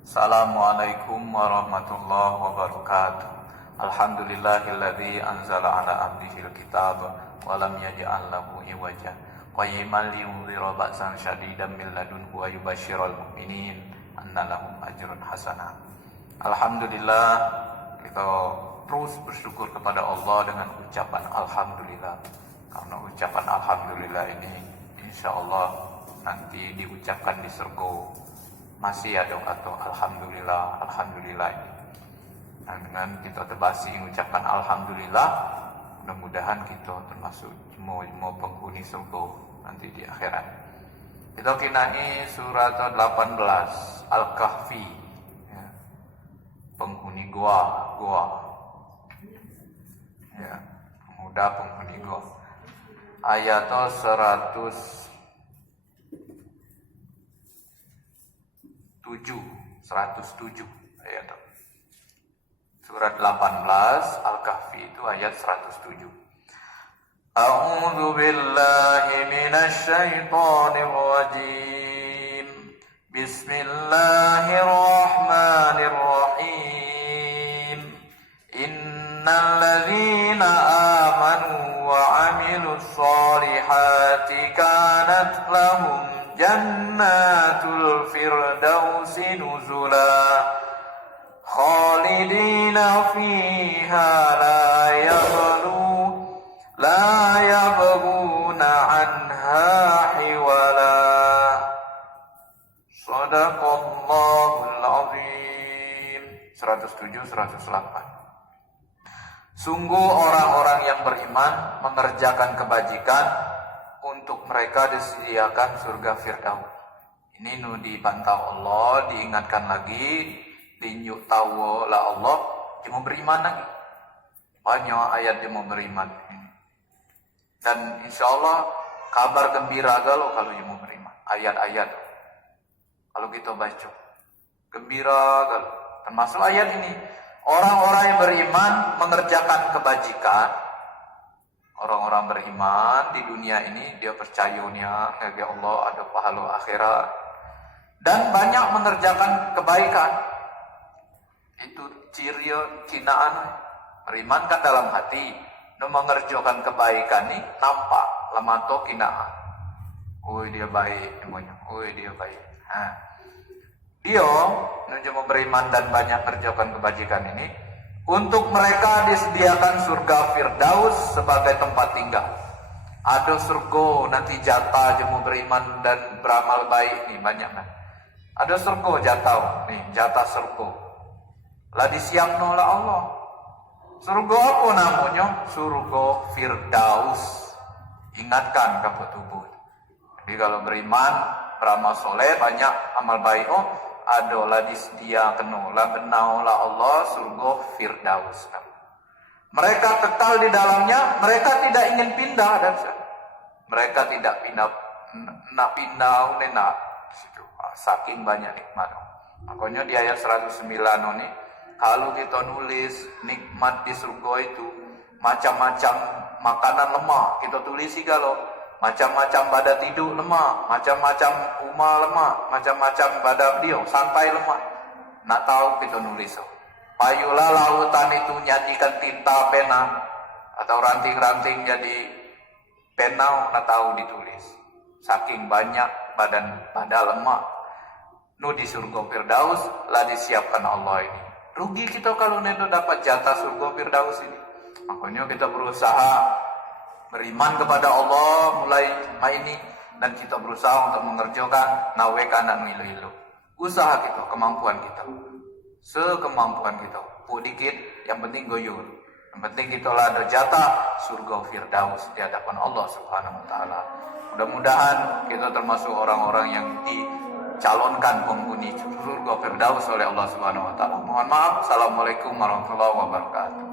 Assalamualaikum warahmatullahi wabarakatuh. Alhamdulillahilladzi anzala ala abdihil kitab wa lam yaj'al lahu iwaja qayyiman liyunzira ba'san syadidan min ladunhu wa yubashshiral mu'minin anna lahum ajrun hasanah. Alhamdulillah, kita terus bersyukur kepada Allah dengan ucapan alhamdulillah. Karena ucapan alhamdulillah ini insyaallah nanti diucapkan di surga. Masih ada kata alhamdulillah, alhamdulillah ini. Dan dengan kita terbasi mengucapkan alhamdulillah, mudah-mudahan kita termasuk mau penghuni surga nanti di akhirat. Kita kinai surat 18 Al-Kahfi, ya. Penghuni gua, ya, pemuda penghuni gua. Ayat 107 ayat. Surat 18 Al-Kahfi itu ayat 107. A'udzu billahi minasy syaithanir rajim. Bismillahirrahmanirrahim. Innal ladzina amanu wa 'amilus shalihati kanat lahum jannatul firdausi nuzula khalidina fiha la yabghuna anha hiwala. Shadaqallahul azim. 107 108. Sungguh orang-orang yang beriman mengerjakan kebajikan, untuk mereka disediakan surga Firdaus. Ini nu dipantau Allah, diingatkan lagi, dinyuk tahu lah Allah, dia mau beriman lagi. Banyak ayat dia mau beriman. Dan insya Allah kabar gembira kalau dia mau beriman. Ayat-ayat kalau kita baca gembira kalau termasuk ayat ini. Orang-orang yang beriman mengerjakan kebajikan. Orang-orang beriman di dunia ini dia percayanya ya Allah ada pahala akhirat dan banyak mengerjakan kebaikan. Itu ciri cinaan beriman kan dalam hati. Dia mengerjakan kebaikan ini nampak lama to kinaan. Oh dia baik semuanya. Oh dia baik. Dia cuma beriman dan banyak mengerjakan kebajikan ini. Untuk mereka disediakan surga Firdaus sebagai tempat tinggal. Ada surga nanti jatah jemu beriman dan beramal baik nih banyak kan. Ada surga jatah nih jatah surga. Lah disiapno lah Allah. Surga apa namanya? Surga Firdaus. Ingatkan kamu tubuh. Jadi kalau beriman, beramal soleh banyak amal baik adalah disediakan lah benau lah Allah surga Firdaus. Mereka kekal di dalamnya, mereka tidak ingin pindah dan mereka tidak nak pindah situ. Saking banyak nikmat. Makanya di ayat 109 ini kalau kita nulis nikmat di surga itu macam-macam makanan lemah, kita tulis sih kalau macam-macam pada tidur lemah, macam-macam rumah lemah, macam-macam pada dia santai lemah. Nak tahu kita nulis. Payulah lautan itu nyanyikan tinta pena atau ranting-ranting jadi pena, nak tahu ditulis. Saking banyak badan pada lemah. Nu di surga Firdaus lah disiapkan Allah ini. Rugi kita kalau neto dapat jatah surga Firdaus ini. Makanya kita berusaha beriman kepada Allah mulai ini dan kita berusaha untuk mengerjakan nawekan dan ilu-ilu. Usaha kita, kemampuan kita, sekemampuan kita. Dikit, yang penting goyur. Yang penting kita lah ada jatah surga Firdaus di hadapan Allah Subhanahu Wa Taala. Mudah-mudahan kita termasuk orang-orang yang dicalonkan penghuni surga Firdaus oleh Allah Subhanahu Wa Taala. Mohon maaf. Assalamualaikum warahmatullahi wabarakatuh.